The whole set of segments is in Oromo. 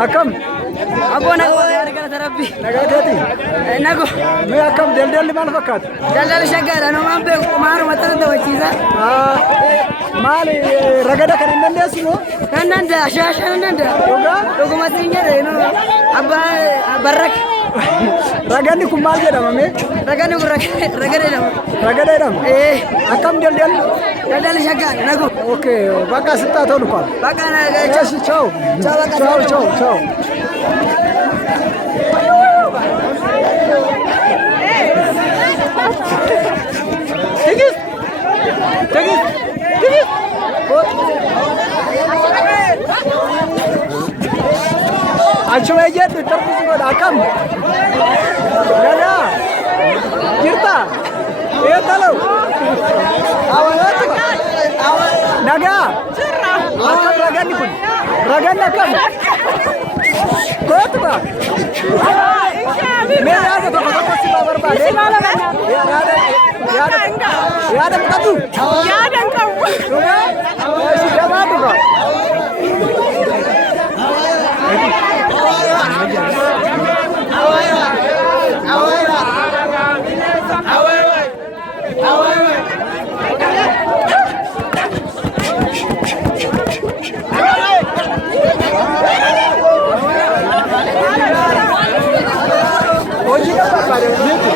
Akam, Abbo nagaa gara tarabbi. nagaa keeti. Nago. Mee akkam daldalli maal fakkaata? Daldalli shaggaadha. Namaan beeku maaruma tana dabachiisa. Maali ragada kan hin dandeessu moo? Nan danda'a. Shaasha nan danda'a. Dhugaa? Dhuguma siin jedhe abbaa barraka. Raganni kun maal jedhama mee? Raganni kun ragada jedhama. Ragada jedhama? Akkam daldalli? Daldalli shaggaadha. Nago. Okay, bakka sittaa ta'u dhufa. Bakka nagaa. Yes, ciao. Ciao, ciao, ciao. Tigis. Tigis. Tigis. Achuma jedhu tarbisu godha akkam? Nagaa. Jirta? Eettalau. Awwaalaatti. Nagaa. Akkam raganni kun? Raganni akkam? Kootu ba? Mee yaada tokko tokko si barbaade? Yaada fudhatu? Yaada hin qabu. Dhugaa? Si jabaa dhugaa? Hojii kan barbaade miti.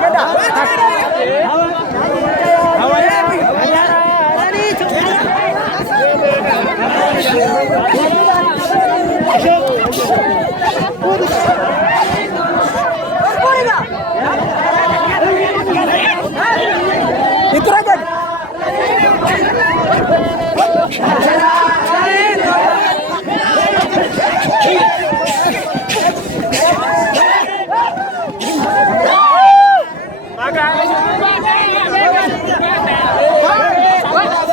ragada.